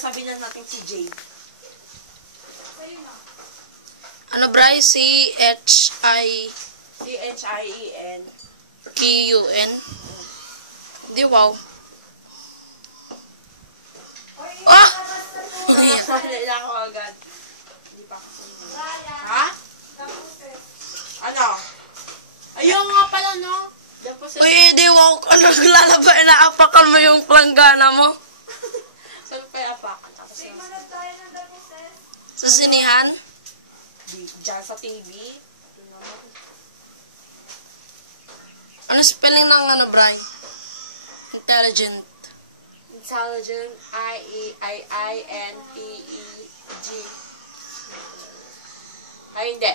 sabihin na natin si Jade. Ano, Bray? C-H-I-E-N. Q-U-N. Di, wow. Ah! Nalala ko agad. Hindi pa kasi. Ha? Ano? Ayun nga pala, no? Uy, di, wow. Ano, lalaba, inaapakan mo yung planggana mo? Saan pa yung apakan? Sa sinihan? Diyan sa TV. Ito naman. Ano spelling ng ano, Bray? Intelligent. Intelligent. I-E-I-I-N-T-E-G. Ay, hindi.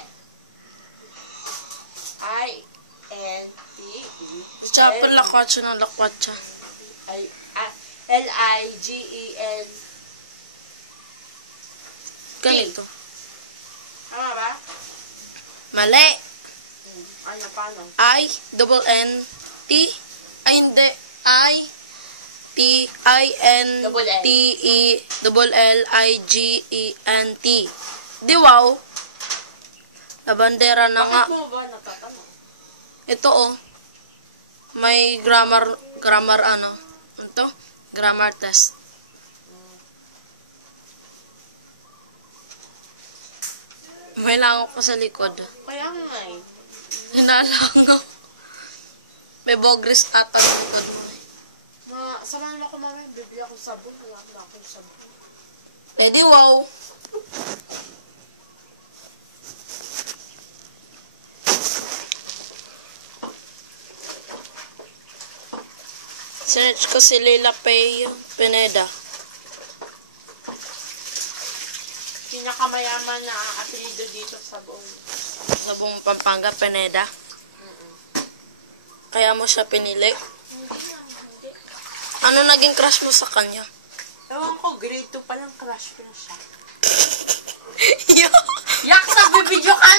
I-N-T-E. Chapel lakwatsa ng lakwatsa. L-I-G-E-N. Ganito. Tama ba? Mali. Ano, paano? I-double-N-T. Ay, hindi. I-T-I-N-T-E-double-L-I-G-E-N-T. Di, wow. Labandera na nga. Bakit mo ba natatanong? Ito, oh. May grammar ano. Ito? Grammar test. May lango ko sa likod. Kaya nga eh. Hinalango. May bogris ata sa likod mo eh. Samahan mo ako mami. Bibili ako sabon. Wala na akong sabon. Lady, wow. Sinerch ko si Leila Pineda. Pinakamayaman na apelido dito sa buong Pampanga, Pineda. Kaya mo siya pinili? Hindi. Ano naging crush mo sa kanya? Ewan ko, grade 2 pa lang crush ko na siya. Yo! Yak sa bibidyo ka na!